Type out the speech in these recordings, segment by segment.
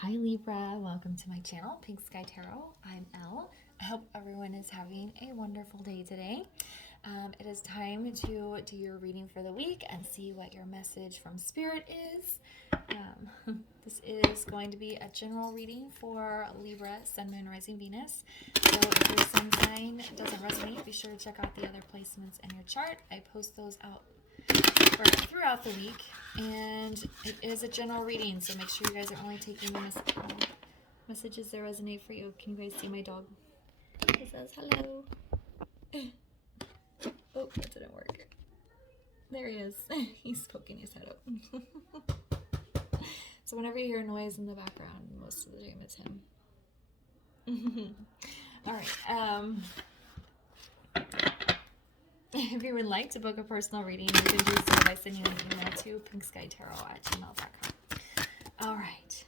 Hi Libra, welcome to my channel, Pink Sky Tarot. I'm Elle. I hope everyone is having a wonderful day today. It is time to do your reading for the week and see what your message from Spirit is. This is going to be a general reading for Libra, Sun, Moon, Rising, Venus. So if your sun sign doesn't resonate, be sure to check out the other placements in your chart. I post those out throughout the week, and it is a general reading, so make sure you guys are only taking the messages that resonate for you. Can you guys see my dog? He says hello. Oh, that didn't work. There he is. He's poking his head up. So whenever you hear noise in the background, most of the time it's him. All right. If you would like to book a personal reading, you can do so by sending an email to pinkskytarot@gmail.com. All right.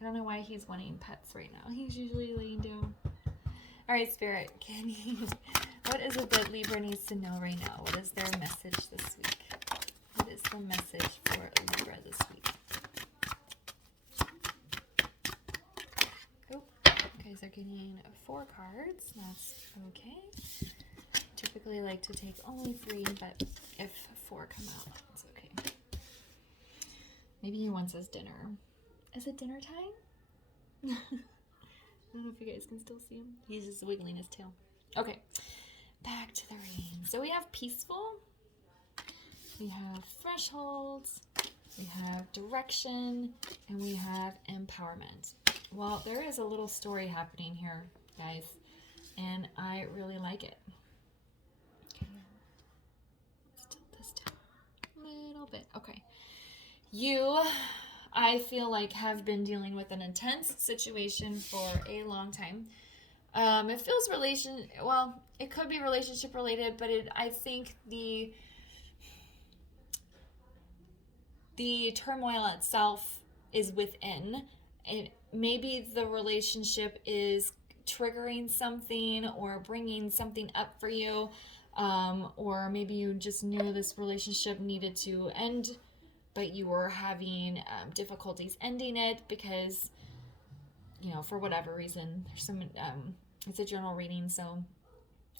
I don't know why he's wanting pets right now. He's usually laying down. All right, Spirit, what is it that Libra needs to know right now? What is their message this week? What is the message for Libra this week? Oh, you guys are getting 4 cards. That's okay. Typically like to take only 3, but if 4 come out, it's okay. Maybe he wants his dinner. Is it dinner time? I don't know if you guys can still see him. He's just wiggling his tail. Okay, back to the reading. So we have peaceful, we have thresholds, we have direction, and we have empowerment. Well, there is a little story happening here, guys, and I really like it. Bit. Okay. You, I feel like, have been dealing with an intense situation for a long time. It feels it could be relationship related, but I think the turmoil itself is within. Maybe the relationship is triggering something or bringing something up for you. Or maybe you just knew this relationship needed to end, but you were having difficulties ending it because, for whatever reason. There's some, it's a journal reading, so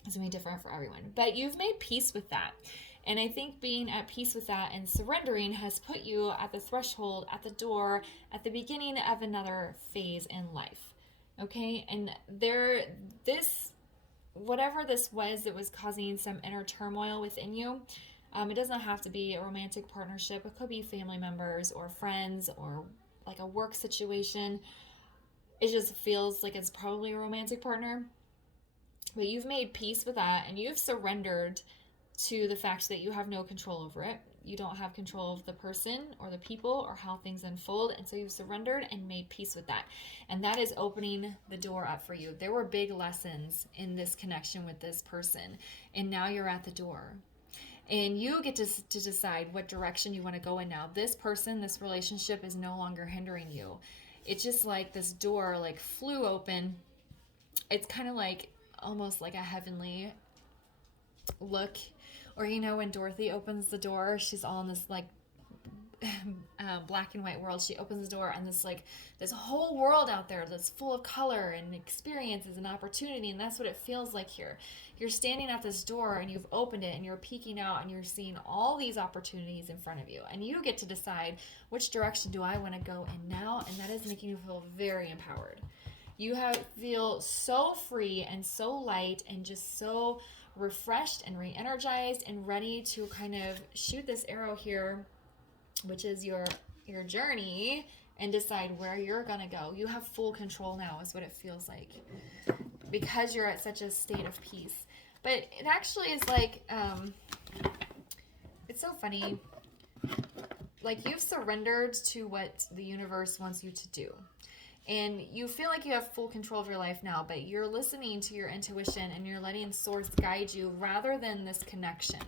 it's going to be different for everyone. But you've made peace with that. And I think being at peace with that and surrendering has put you at the threshold, at the door, at the beginning of another phase in life. Okay? And whatever this was that was causing some inner turmoil within you, it doesn't have to be a romantic partnership. It could be family members or friends or like a work situation. It just feels like it's probably a romantic partner. But you've made peace with that, and you've surrendered to the fact that you have no control over it. You don't have control of the person or the people or how things unfold. And so you've surrendered and made peace with that. And that is opening the door up for you. There were big lessons in this connection with this person. And now you're at the door. And you get to decide what direction you want to go in now. This person, this relationship is no longer hindering you. It's just like this door flew open. It's kind of almost like a heavenly look. Or, when Dorothy opens the door, she's all in this black and white world. She opens the door and this whole world out there that's full of color and experiences and opportunity. And that's what it feels like here. You're standing at this door and you've opened it and you're peeking out and you're seeing all these opportunities in front of you. And you get to decide which direction do I want to go in now. And that is making you feel very empowered. You feel so free and so light and just so refreshed and re-energized and ready to kind of shoot this arrow here, which is your journey, and decide where you're gonna go. You have full control now is what it feels like, because you're at such a state of peace. But it actually is it's so funny, you've surrendered to what the universe wants you to do. And you feel like you have full control of your life now, but you're listening to your intuition and you're letting Source guide you rather than this connection.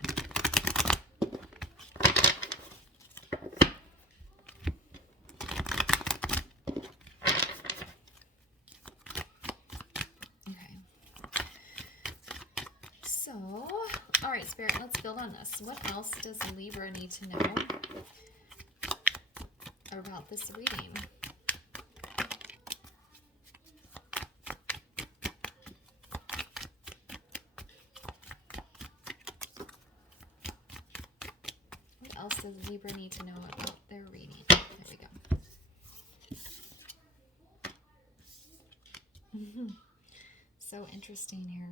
Okay. So, all right, Spirit, let's build on this. What else does Libra need to know about this reading? else does Libra need to know about their reading? There we go. So interesting here.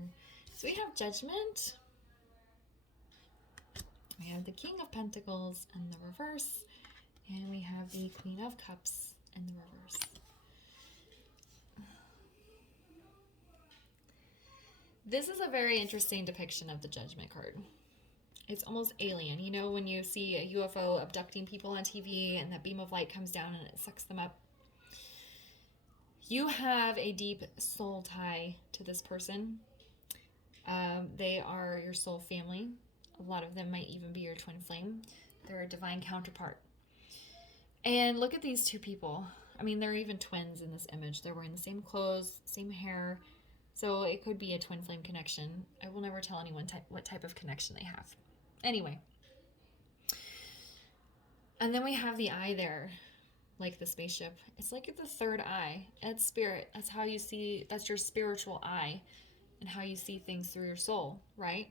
So we have Judgment. We have the King of Pentacles in the reverse. And we have the Queen of Cups in the reverse. This is a very interesting depiction of the Judgment card. It's almost alien. You know, when you see a UFO abducting people on TV and that beam of light comes down and it sucks them up. You have a deep soul tie to this person. They are your soul family. A lot of them might even be your twin flame. They're a divine counterpart. And look at these two people. I mean, they're even twins in this image. They're wearing the same clothes, same hair. So it could be a twin flame connection. I will never tell anyone what type of connection they have. Anyway. And then we have the eye there, like the spaceship. It's like the third eye. That's spirit. That's how you see, that's your spiritual eye and how you see things through your soul, right?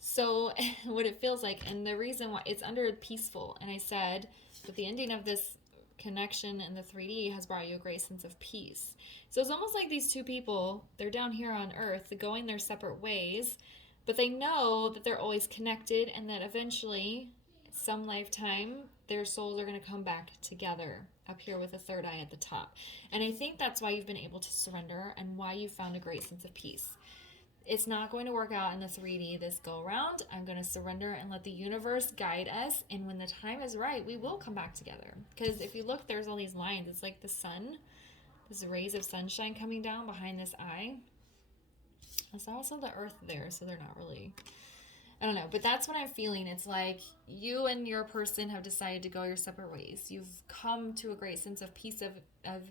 So what it feels like, and the reason why it's under peaceful, and I said that the ending of this connection in the 3D has brought you a great sense of peace. So it's almost like these two people, they're down here on earth, they're going their separate ways, but they know that they're always connected and that eventually, some lifetime, their souls are going to come back together up here with a third eye at the top. And I think that's why you've been able to surrender and why you found a great sense of peace. It's not going to work out in the 3D this go around. I'm going to surrender and let the universe guide us. And when the time is right, we will come back together. Because if you look, there's all these lines. It's like the sun. There's rays of sunshine coming down behind this eye. There's also the earth there, so they're not really... I don't know, but that's what I'm feeling. It's like you and your person have decided to go your separate ways. You've come to a great sense of peace of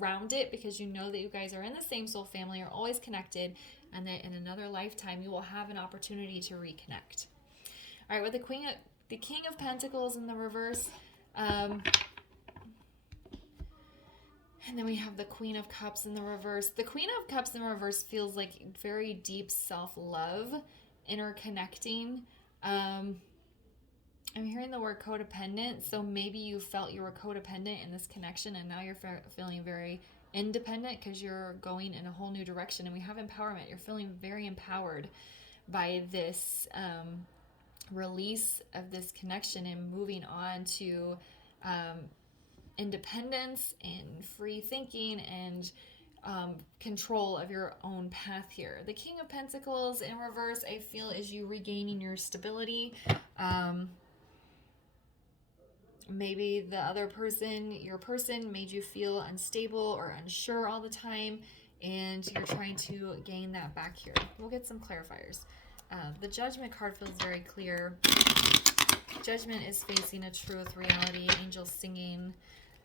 around it because you know that you guys are in the same soul family, are always connected, and that in another lifetime you will have an opportunity to reconnect. All right, with the King of Pentacles in the reverse, and then we have the Queen of Cups in the reverse. The Queen of Cups in reverse feels like very deep self-love, interconnecting. I'm hearing the word codependent, so maybe you felt you were codependent in this connection and now you're feeling very independent because you're going in a whole new direction. And we have empowerment. You're feeling very empowered by this release of this connection and moving on to independence and free thinking and control of your own path here. The King of Pentacles in reverse, I feel, is you regaining your stability. Maybe the other person, your person, made you feel unstable or unsure all the time, and you're trying to gain that back here. We'll get some clarifiers. The Judgment card feels very clear. Judgment is facing a truth, reality, angels singing.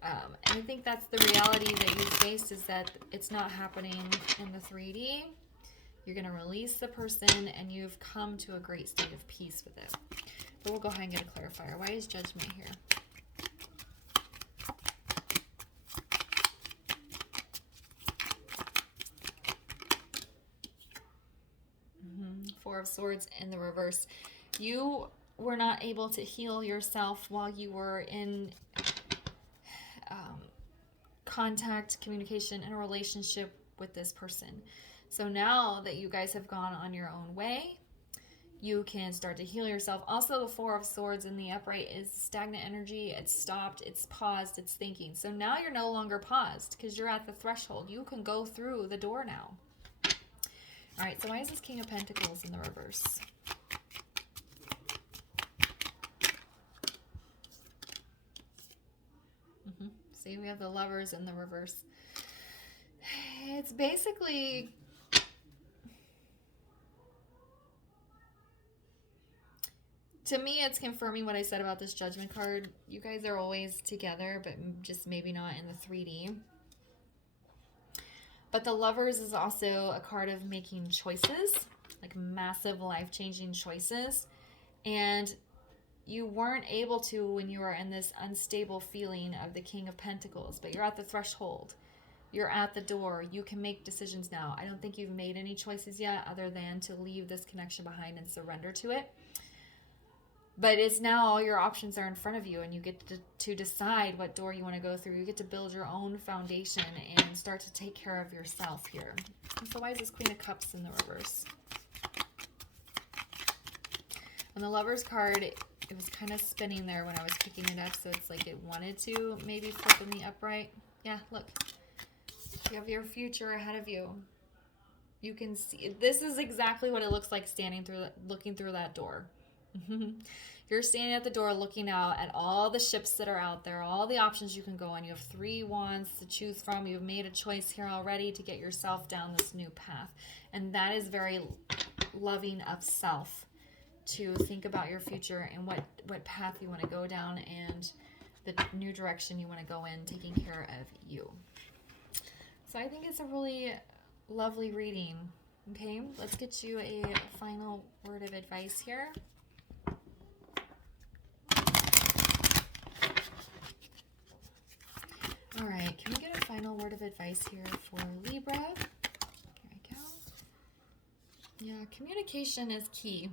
And I think that's the reality that you faced, is that it's not happening in the 3D. You're going to release the person and you've come to a great state of peace with it. But we'll go ahead and get a clarifier. Why is Judgment here? Four of Swords in the reverse. You were not able to heal yourself while you were in contact, communication, and a relationship with this person. So now that you guys have gone on your own way, you can start to heal yourself. Also, the Four of Swords in the upright is stagnant energy. It's stopped, it's paused, it's thinking. So now you're no longer paused because you're at the threshold. You can go through the door now. All right, so why is this King of Pentacles in the reverse? See, we have the Lovers in the reverse. It's basically... to me, it's confirming what I said about this Judgment card. You guys are always together, but just maybe not in the 3D. But the Lovers is also a card of making choices, like massive life-changing choices. And you weren't able to when you were in this unstable feeling of the King of Pentacles, but you're at the threshold. You're at the door. You can make decisions now. I don't think you've made any choices yet other than to leave this connection behind and surrender to it. But it's now all your options are in front of you, and you get to decide what door you want to go through. You get to build your own foundation and start to take care of yourself here. And so why is this Queen of Cups in the reverse? And the Lover's card, it was kind of spinning there when I was picking it up, so it's like it wanted to maybe flip in the upright. Yeah, look. You have your future ahead of you. You can see, this is exactly what it looks like standing through, looking through that door. You're standing at the door looking out at all the ships that are out there, all the options you can go on. You have 3 wands to choose from. You've made a choice here already to get yourself down this new path. And that is very loving of self, to think about your future and what path you want to go down and the new direction you want to go in, taking care of you. So I think it's a really lovely reading. Okay, let's get you a final word of advice here. All right, can we get a final word of advice here for Libra? Here we go. Yeah, communication is key.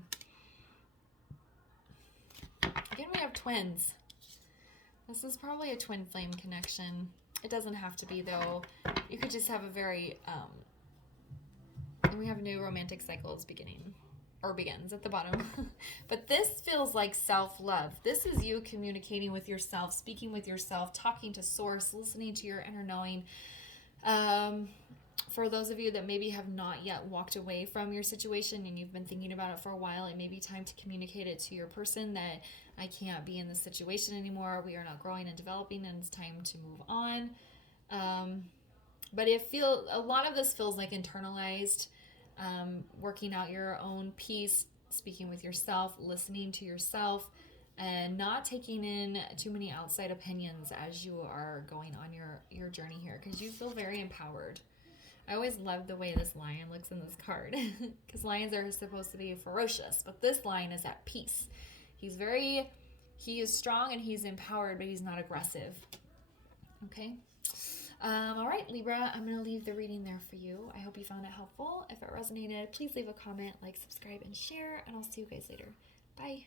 Again, we have twins. This is probably a twin flame connection. It doesn't have to be, though. You could just have a very, and we have a new romantic cycle is beginning, or begins at the bottom. But this feels like self-love. This is you communicating with yourself, speaking with yourself, talking to source, listening to your inner knowing. For those of you that maybe have not yet walked away from your situation and you've been thinking about it for a while, it may be time to communicate it to your person that I can't be in this situation anymore. We are not growing and developing, and it's time to move on. But a lot of this feels like internalized, working out your own peace, speaking with yourself, listening to yourself, and not taking in too many outside opinions as you are going on your journey here, because you feel very empowered. I always love the way this lion looks in this card, because lions are supposed to be ferocious, but this lion is at peace. He is strong and he's empowered, but he's not aggressive. Okay. All right, Libra, I'm going to leave the reading there for you. I hope you found it helpful. If it resonated, please leave a comment, like, subscribe, and share, and I'll see you guys later. Bye.